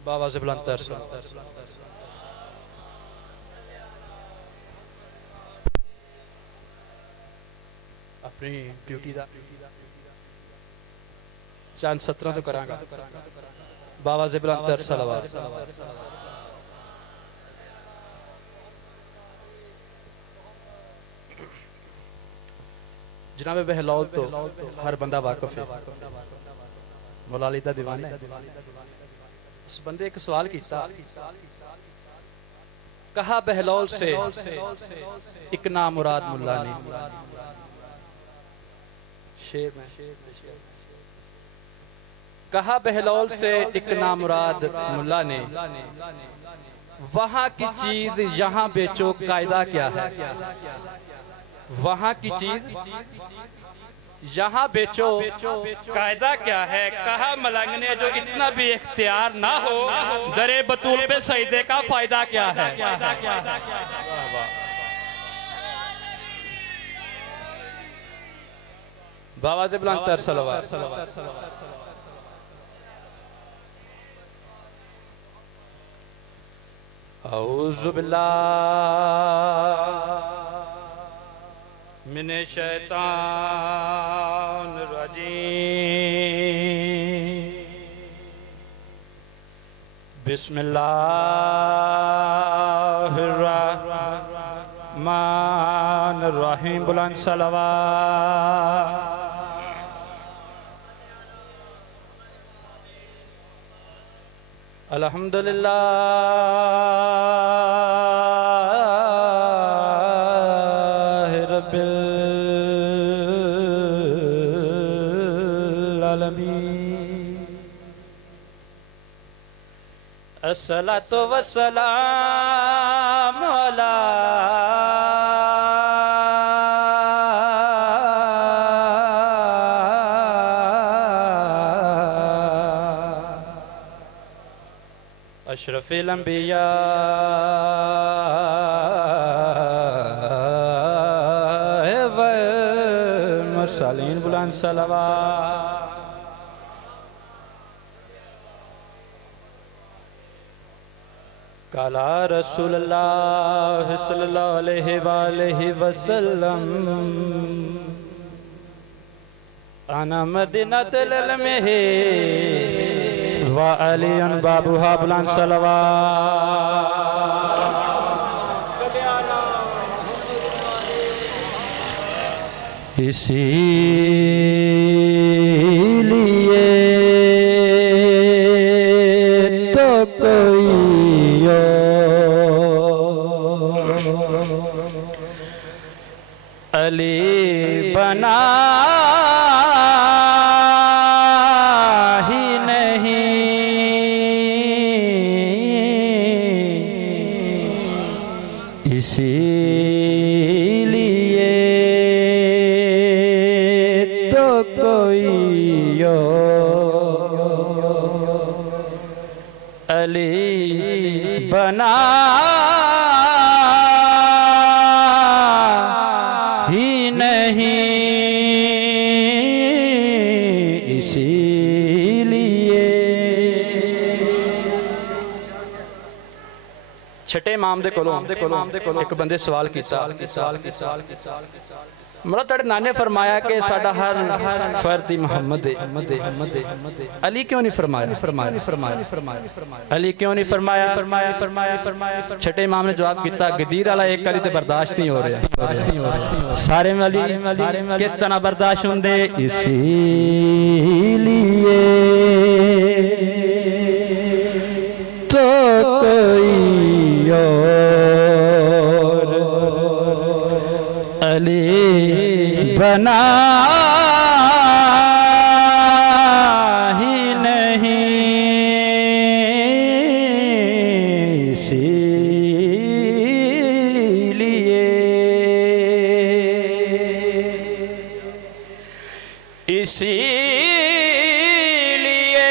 बाबा से बुलंद अपनी ड्यूटी का चंद सत्रों तो करांगा। बाबा से बुलंद सलावत। जनाब बहलौल तो हर बंदा वाकिफ है, मौला अली दा दीवाना है। उस बंदे एक सवाल किया, कहा बहलौल से एक नामुराद मुल्ला ने, शेर में कहा बहलौल से एक नामुराद मुल्ला ने, वहां की चीज यहाँ बेचो कायदा क्या है? वहां की चीज यहाँ बेचो कायदा क्या है? कहा मलंग ने जो इतना भी इख्तियार ना हो, दरे बतूल पे सईदे का फायदा क्या है? बाबा से बुलंद सलावत। औज़ु बिल्लाह मिने शैतान रजीम, बिस्मिल्लाहिर्रहमानिर रहीम। बुलंद सलावत। अल्हम्दुलिल्लाह रब्बिल आलमीन, अस्सलातु वस्सलाम अला अशरफिल अंबिया वल मुरसलीन। बुलंद सलावत। काला रसूलुल्लाह सल्लल्लाहु अलैहि वसल्लम, अना मदीनतुल इल्म व अलियन बाबूहा। बुलंद सलावत। इसीलिए तो कोई अली बना इसीलिए तो कोई अली बना ही नहीं, इसीलिए। छठे इमाम दे कोलों एक बंदे सवाल किया, मतलब तेरे नाने फरमाया कि साडा हर फर्द मोहम्मद है, अली क्यों नहीं फरमाया? अली क्यों नहीं फरमाया? छठे इमाम ने जवाब किया, गदीर वाला एक अली तो बर्दाश्त नहीं हो रहा, सारे में अली किस तरह बर्दाश्त होंदे? इसीलिए तो कोई अली बना ही नहीं, इसीलिए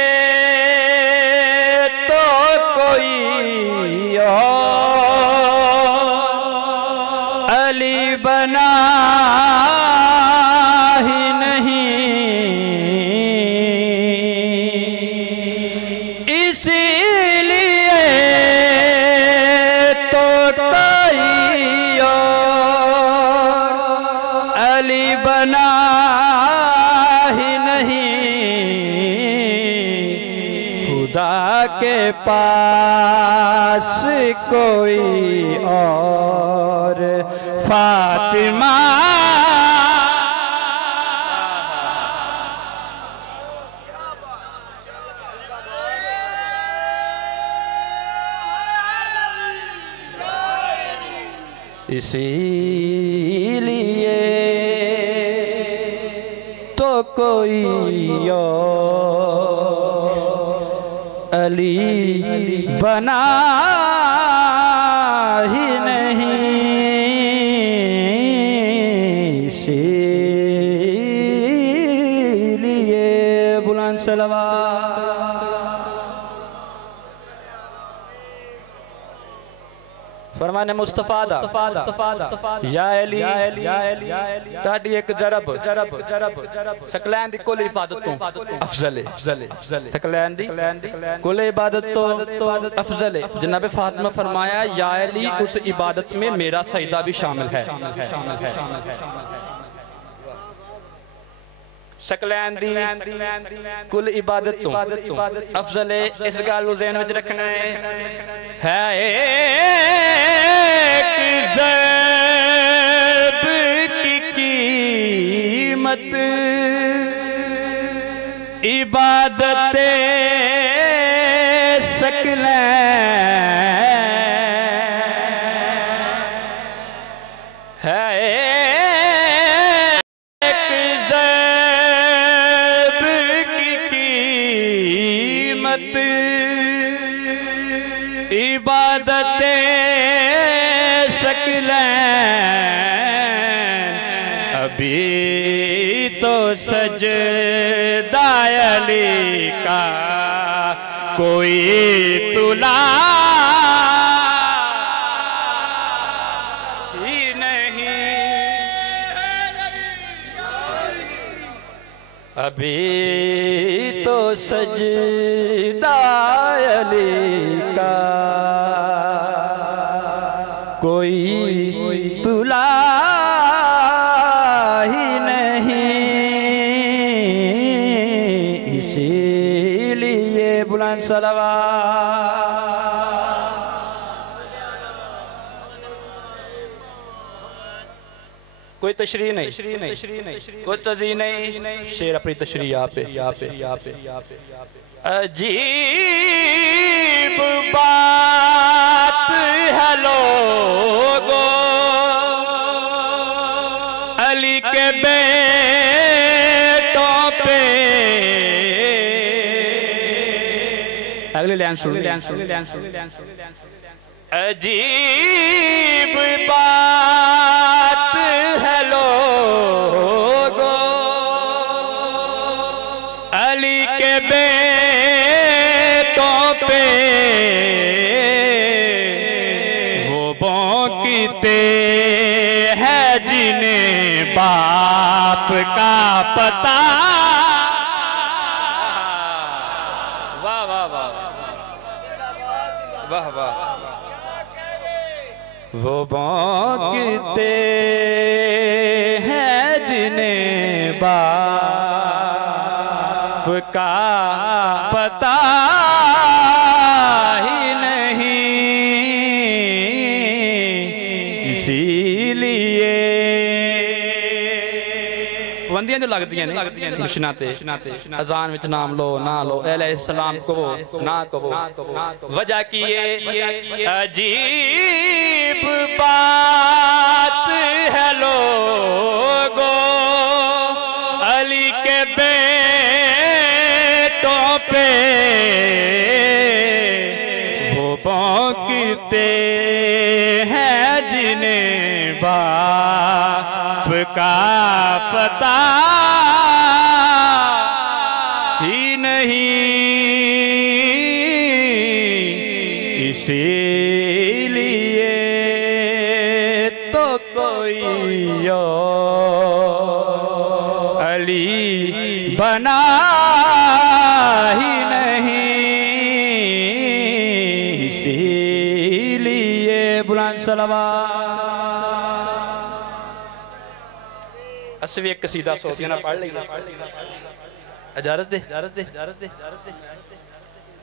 तो कोई अली बना ही नहीं, इसीलिए बना ही नहीं खुदा के पास कोई और फातिमा इसीलिए तो कोई और अली बना ही नहीं। इसीलिए बुलंद सलवात फरमाने मुस्तफा दा या अली ताड़ी एक जरब सकलैन दी कुल इबादत तो अफजल सकलैन दी कुल इबादत तो अफजल है। जनाब फातिमा फरमाया या अली उस इबादत में मेरा सजदा भी शामिल है। सकलैन दी कुल इबादत तो अफजल है। इस गल को ज़हन में रखना है ज़ैब की कीमत इबादत सकलैन है। इबादत सकलैन अभी तो सजदा अली का कोई तुला ही नहीं। अभी तो सजदा अली का कोई तुला ही नहीं। इसीलिए बुलंद सलवात कोई तशरीह नहीं कोई तज़ीह नहीं। शेर अपनी तशरीह यहाँ पे अजीब बात है लोगो अली के बेटों पे। अगली लाइन सुन। अजीब बात है लोगो अली के बेटों पे वो भौंकते हैं जिन्हें बाप का पता। वाह वाह वाह वाह वाह। वो भौंकते हैं जिन्हें बाप का पता ही नहीं। इसीलिए पाबंदियां जो लगदियां ने मिशना ते अजान विच नाम लो ना लो अलैहिस्सलाम कहो ना कहो। वजह की ये अजीब बात है लोगो अली के बेटों पे वो भौंकते हैं जिन्हें बाप का पता ही नहीं। इसीलिए तो कोई और अली बना ही नहीं। इसीलिए बुलंद सलवात असं भी एक कसीदा सोच ना पढ़ ली इजाजत दे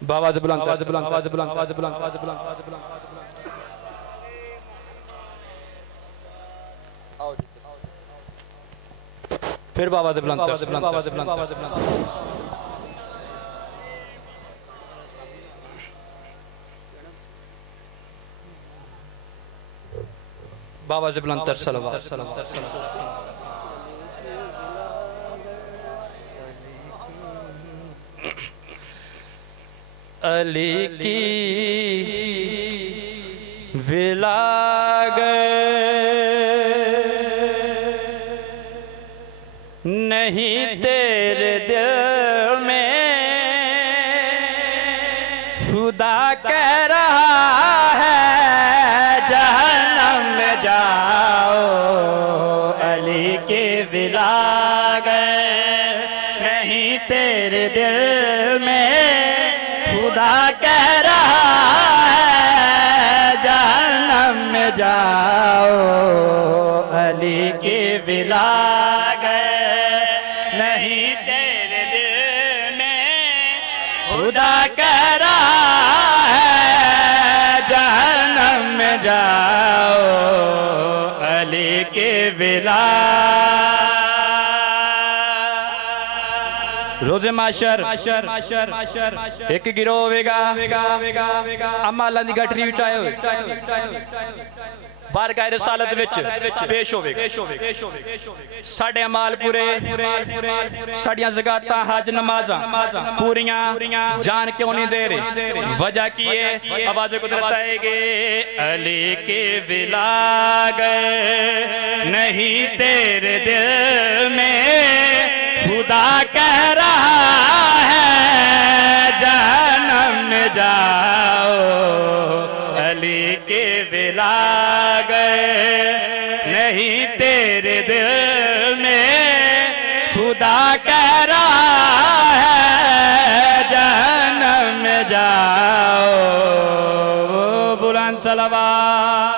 बाबा बुलंद आवाज बुलंद आवाज बुलंद आवाज बुलंद आवाज बुलंद आवाज बुलंद फिर बाबा बुलंद आवाज बुलंद आवाज बुलंद आवाज बुलंद बाबा बुलंद तर सलावत अली की विलागत नहीं तेरे दिल में खुदा कह रहा है जहन्नम में जाओ अली की विलागत नहीं तेरे दिल में खुदा कह रहा है जहन्नम में जाओ अली की विलागत नहीं तेरे दिल में खुदा कह रहा है जहन्नम में जाओ अली की विलागत रोज़े माशर एक गिरोह होगा अमाला दी गठरी विच आए होए बारगाह रिसालत विच पेश होवेगा साडे अमाल पूरे साडियां ज़कातां हज नमाज़ां पूरियां जान क्यों नहीं दे रहे वजह की है आवाज़ कुदरत आएगी अली की विलागत नहीं तेरे दिल में खुदा कह रहा है जहन्नम में जाओ अली के विलागत नहीं तेरे दिल में खुदा कह रहा है जहन्नम में जाओ बुलंद सलावत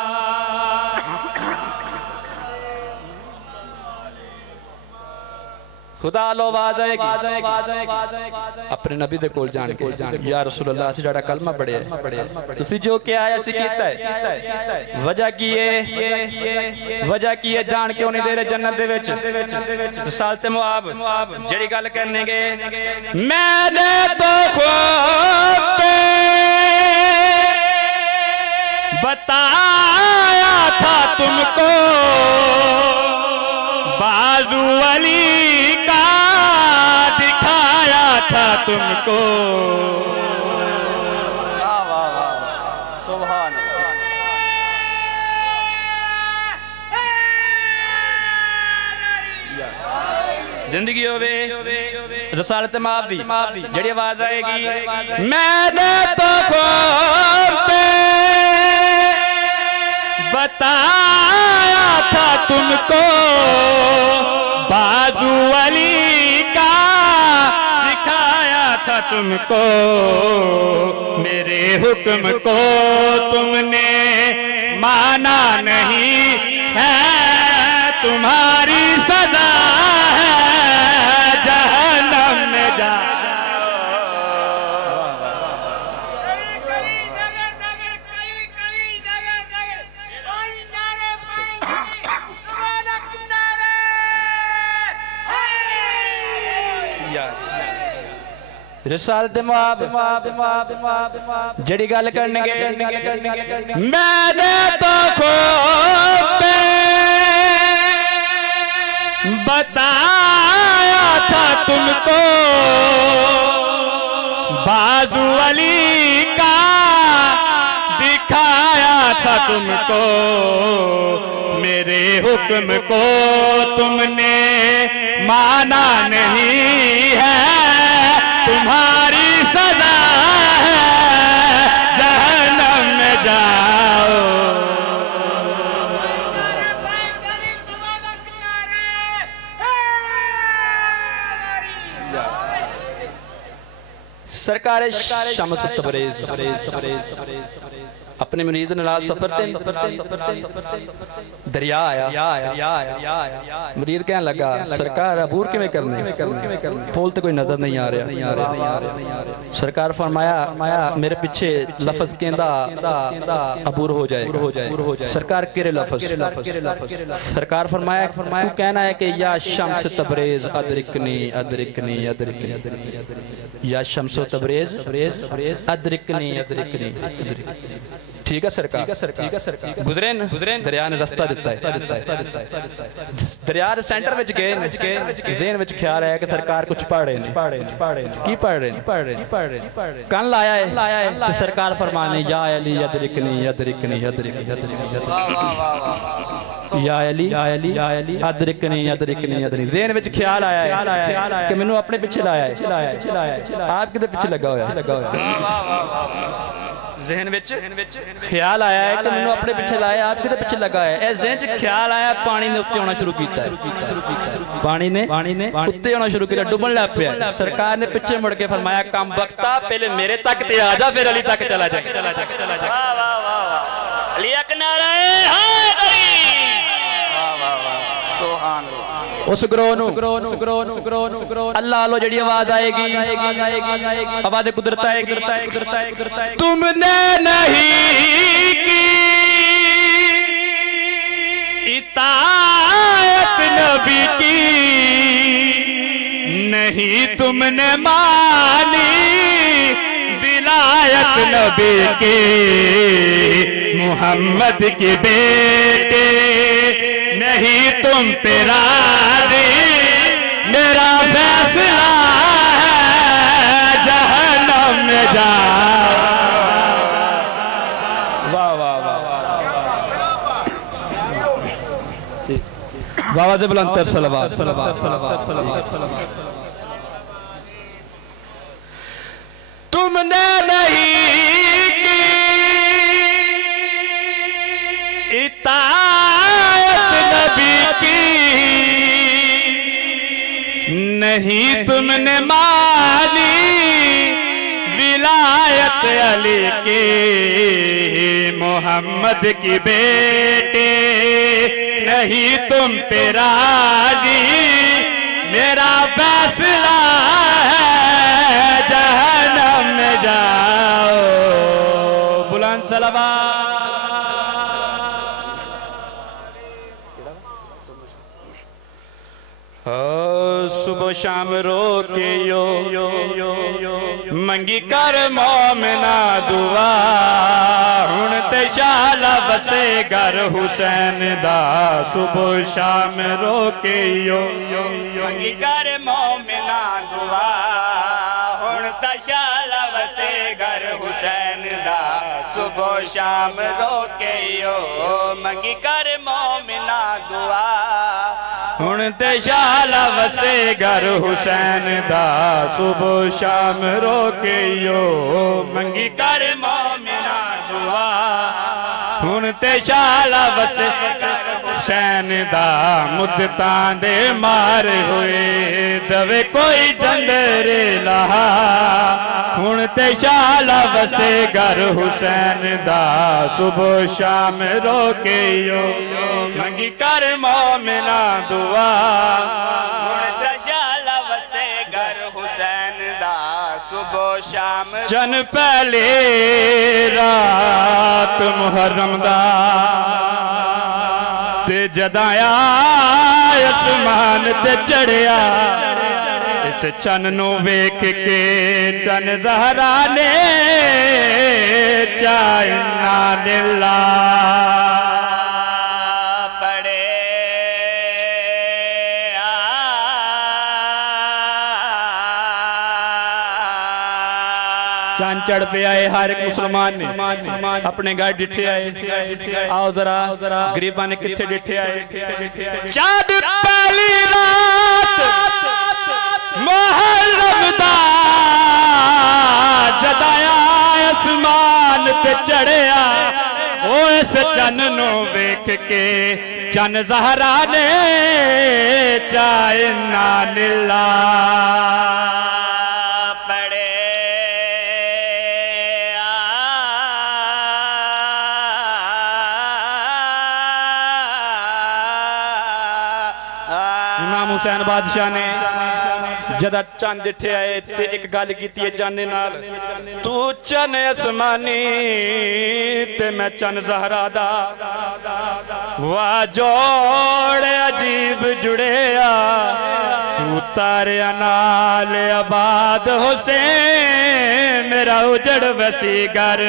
खुदा लो आवाज आएगी अपने नबी दे कोल जान के या रसूल अल्लाह से जड़ा कलमा पढ़े तुसी जो क्या है ऐसे कीता है वजह की है जान क्यों नहीं दे रहे जन्नत दे विच रिसालत मुआब जेड़ी गल करने गे मैंने तो ख्वाब पे बताया था तुमको बाजू अली तुमको वाह वाह वाह सुभान जिंदगी होवे रसालत माफ दी जड़ी आवाज आएगी मैंने तो ख्वाब पे बताया था तुमको बाजू अली तुमको मेरे हुक्म को तुमने माना नहीं है तुम्हारी सजा है जहन्नम में जाओ रिसालत मुआब जड़ी गल करने मैंने तो ख्वाब पे बताया था तुमको बाजू अली का दिखाया था तुमको मेरे हुक्म को तुमने माना नहीं है तुम्हारी सजा है जहन्नम में जाओ सरकार शम्स तबरेज अपने मरीज नाल सफर ते दरिया आया। मरीज कहने लगा सरकार अबूर किवें करने, पुल तो कोई नजर नहीं आ रहा। सरकार फरमाया मेरे पीछे लफज कहंदा अबूर हो जाएगा। सरकार केरे लफज? सरकार फरमाया तू कहना है कि या शम्स तबरेज अदरिकनी अदरिकनी अदरिकनी, या शम्स तबरेज अदरिकनी अदरिकनी। ठीक है सरकार। गुजरे दरिया ने रास्ता दिता है। दरिया के सेंटर में गए, ज़हन में ख्याल आया कि सरकार कुछ पढ़ रहे की पढ़ रहे कन लाया है तो सरकार फरमाने या अली अदरिकनी अदरिकनी अदरिकनी या अली अदरिकनी अदरिकनी अदरिकनी। ज़हन में ख्याल आया है कि मैनू अपने पीछे लाया है, आप किधर पीछे लगा हुआ। ज़हन विच ख्याल आया है कि मैनू अपने पीछे लाया, आप किधर पीछे लगा है। ज़हन च ख्याल आया पानी ने उत्ते होना शुरू किया है, पानी ने उत्ते होना शुरू किया, डुबन लग पिया। सरकार ने पीछे मुड़ के फरमाया कम वक्ता पहले मेरे तक ते आ जा, फिर अली तक चला जा। अली का नारा है हैदरी। सुभान अल्लाह। उस ग्रोह अल्लाह लो जड़ी आवाज आएगी, आवाज कुदरत आएगी। तुमने नहीं की इताअत नबी की, नहीं तुमने मानी विलायत नबी की। मोहम्मद के बेटे नहीं तुम पे राज़ी, मेरा फैसला है जहन्नम में जाओ। वाह वाह वाह, बाबा से बुलंद सलवात। तुमने नहीं की इताअत नबी की, नहीं तुमने मानी विलायत अली की। मोहम्मद की बेटे नहीं तुम पे राज़ी, मेरा फैसला है जहन्नम में जाओ। बुलंद सलवात। सुबह शाम रो के यो मंगी कर मोमिना दुआ, हुण ते शाला बसे घर हुसैन दा। सुबह शाम रो के यो मंगी कर मोमिना दुआ, हुण ते शाला बसे घर हुसैन दा। सुबह शाम रो के यो मंगी कर मोमिना दुआ, हुण ते शाला वसे घर हुसैन दा। सुबह शाम रो के यो मंगी कर मोमिना दुआ, हुण ते शाला वसे हुसैन दा। मुद्दतां दे मारे हुए दवे कोई जंदरे लहा, हुण ते शाला वसे घर हुसैन दा। सुबह शाम रो के यो मंगी कर मोमिना दुआ, हुण ते शाला वसे घर हुसैन दा। सुबह शाम जन पहले रात मुहर्रम दा ते जदाया आसमान ते चढ़िया। इस चन नू वेख के चन ज़हरा ने चाइना दिला पड़े। चन चढ़ पे आए हर एक मुसलमान ने अपने घर डिठे आए। आओ जरा गरीबा ने किथे डिठे आए। चाँद पहली रात मुहर्रम दा जदाया आसमान ते चढ़िया। ओ इस चन नू वेख के चन ज़हरा ने चाइना नीला पड़े इमाम हुसैन बादशाह ने जदा चंद डिठे आए ते एक गल कीती है जाने नाल, तू चन आसमानी ते मैं चन ज़हरा दा, वाह जोड़ अजीब जुड़िया, तू तारिया नाल आबाद हुसैन मेरा उजड़ वसी घर।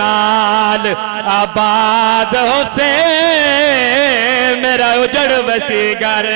नाल आबाद हुसैन मेरा उजड़ वसी घर।